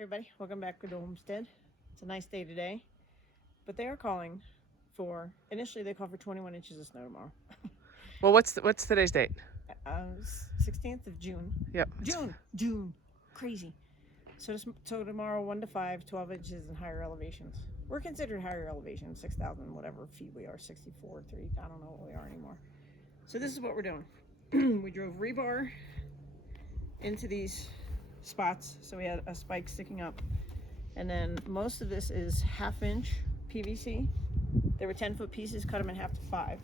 Hey everybody, welcome back to the homestead. It's a nice day today, but they are calling for, initially they called for 21 inches of snow tomorrow. Well, what's today's date? 16th of June. Yep. June. Crazy. So tomorrow 1 to 5, 12 inches in higher elevations. We're considered higher elevation, 6,000 whatever feet we are, 64, 3, I don't know what we are anymore. So this is what we're doing. We drove rebar into these spots, so we had a spike sticking up, and then most of this is 1/2 inch PVC. There were 10-foot pieces, cut them in half to 5.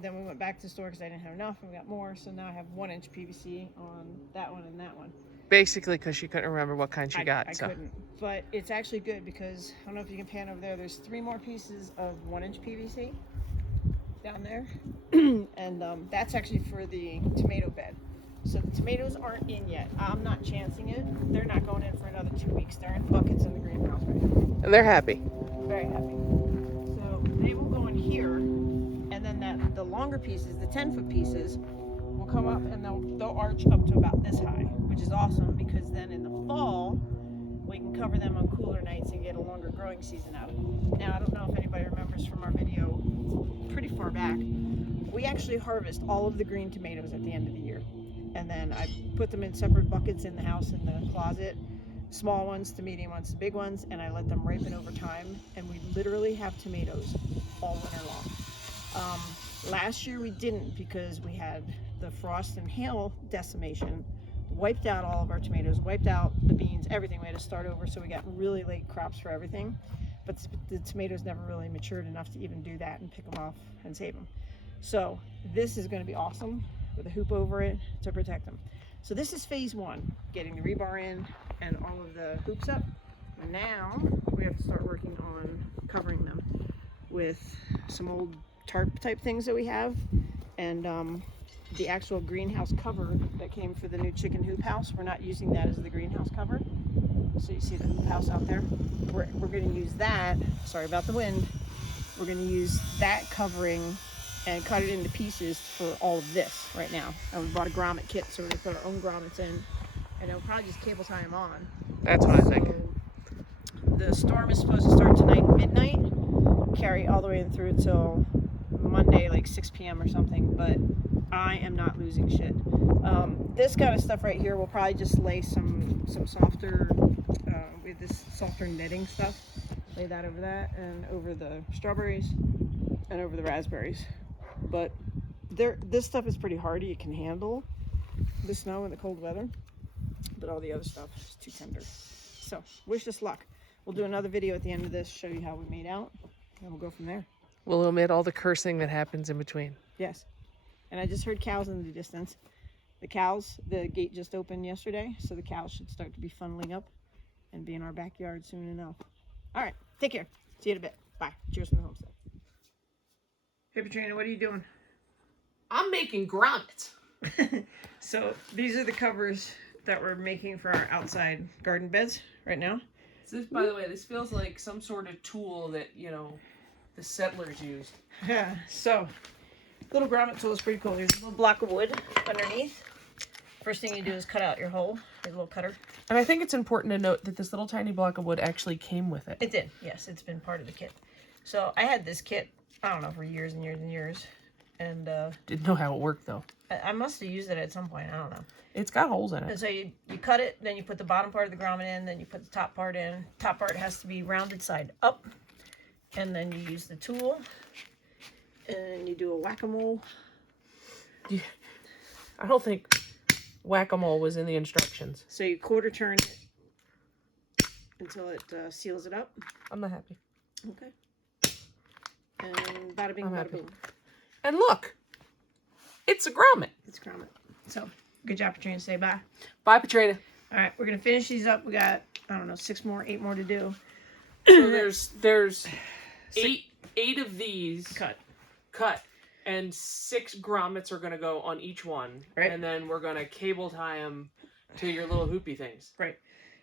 Then we went back to the store because I didn't have enough and we got more, so now I have 1 inch PVC on that one and that one. Basically, because she couldn't remember what kind she got. I couldn't, but it's actually good because I don't know if you can pan over there, there's 3 more pieces of 1 inch PVC down there. And that's actually for the tomato bed. So the tomatoes aren't in yet. I'm not chancing it. They're not going in for another 2 weeks. They're in buckets in the greenhouse right now. And they're happy. Very happy. So they will go in here, and then the longer pieces, the 10-foot pieces, will come up and they'll arch up to about this high, which is awesome because then in the fall we can cover them on cooler nights and get a longer growing season out of them. Now I don't know if anybody remembers from our video pretty far back, we actually harvest all of the green tomatoes at the end of the year. And then I put them in separate buckets in the house in the closet, small ones to medium ones to big ones, and I let them ripen over time. And we literally have tomatoes all winter long. Last year we didn't because we had the frost and hail decimation, wiped out all of our tomatoes, wiped out the beans, everything. We had to start over, so we got really late crops for everything. But the tomatoes never really matured enough to even do that and pick them off and save them. So this is going to be awesome with a hoop over it to protect them. So this is phase 1, getting the rebar in and all of the hoops up. Now we have to start working on covering them with some old tarp type things that we have, and the actual greenhouse cover that came for the new chicken hoop house. We're not using that as the greenhouse cover. So you see the hoop house out there. We're going to use that. Sorry about the wind. We're going to use that covering and cut it into pieces for all of this right now. And we bought a grommet kit, so we're going to put our own grommets in, and we'll probably just cable tie them on. That's what I think. The storm is supposed to start tonight at midnight, carry all the way in through until Monday, like 6 p.m. or something, but I am not losing shit. This kind of stuff right here, we'll probably just lay some softer, with this softer netting stuff, lay that over that, and over the strawberries, and over the raspberries. But this stuff is pretty hardy. It can handle the snow and the cold weather, but all the other stuff is too tender. So wish us luck. We'll do another video at the end of this, show you how we made out, and we'll go from there. We'll omit all the cursing that happens in between. Yes. And I just heard cows in the distance. The cows, the gate just opened yesterday, so the cows should start to be funneling up and be in our backyard soon enough. All right, take care. See you in a bit. Bye. Cheers from the homestead. Hey, Patrina, what are you doing? I'm making grommets. So these are the covers that we're making for our outside garden beds right now. So this, by the way, this feels like some sort of tool that, the settlers used. Yeah, so little grommet tool is pretty cool. There's a little block of wood underneath. First thing you do is cut out your hole, your little cutter. And I think it's important to note that this little tiny block of wood actually came with it. It did, yes. It's been part of the kit. So I had this kit, I don't know, for years and years and years. And didn't know how it worked, though. I must have used it at some point. I don't know. It's got holes in And it. so you cut it, then you put the bottom part of the grommet in, then you put the top part in. Top part has to be rounded side up. And then you use the tool. And you do a whack-a-mole. Yeah. I don't think whack-a-mole was in the instructions. So you quarter turn it until it seals it up. I'm not happy. Okay. And bada bing, I'm bada happy. boom. And look, it's a grommet. It's grommet. So, good job, Patrina. Say bye. Bye, Patrina. All right, we're going to finish these up. We got, I don't know, 8 more to do. So there's eight of these cut, and 6 grommets are going to go on each one. Right. And then we're going to cable tie them to your little hoopy things. Right.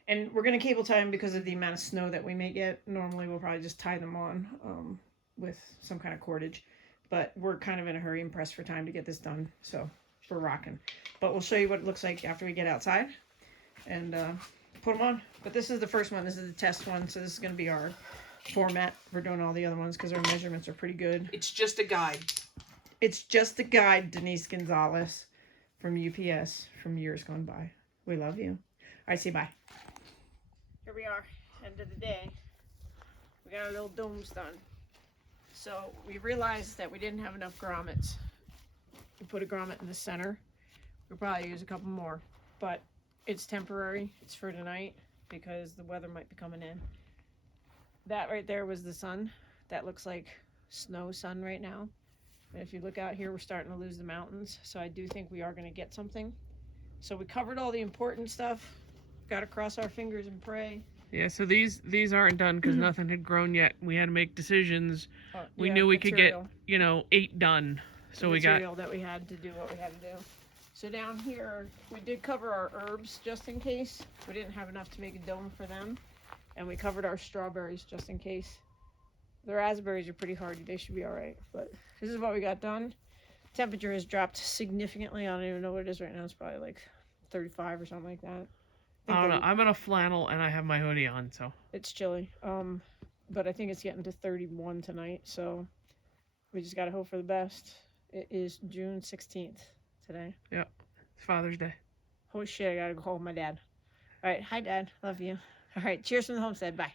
And we're going to cable tie them because of the amount of snow that we may get. Normally, we'll probably just tie them on with some kind of cordage. But we're kind of in a hurry and pressed for time to get this done. So we're rocking. But we'll show you what it looks like after we get outside. And put them on. But this is the first one. This is the test one. So this is going to be our format for doing all the other ones because our measurements are pretty good. It's just a guide. It's just a guide, Denise Gonzalez from UPS from years gone by. We love you. All right, see you, bye. Here we are, end of the day. We got our little domes done. So we realized that we didn't have enough grommets. We put a grommet in the center. We'll probably use a couple more, but it's temporary. It's for tonight because the weather might be coming in. That right there was the sun. That looks like snow sun right now. And if you look out here, we're starting to lose the mountains. So I do think we are going to get something. So we covered all the important stuff. Got to cross our fingers and pray. Yeah, so these aren't done because nothing had grown yet. We had to make decisions. We knew we could get, 8 done. So we got material that we had to do what we had to do. So down here, we did cover our herbs just in case. We didn't have enough to make a dome for them. And we covered our strawberries just in case. The raspberries are pretty hardy. They should be all right. But this is what we got done. Temperature has dropped significantly. I don't even know what it is right now. It's probably like 35 or something like that. I don't know. I'm in a flannel and I have my hoodie on, so. It's chilly. But I think it's getting to 31 tonight. So we just got to hope for the best. It is June 16th today. Yep. It's Father's Day. Holy shit, I gotta go home with my dad. All right, hi, Dad. Love you. All right, cheers from the homestead. Bye.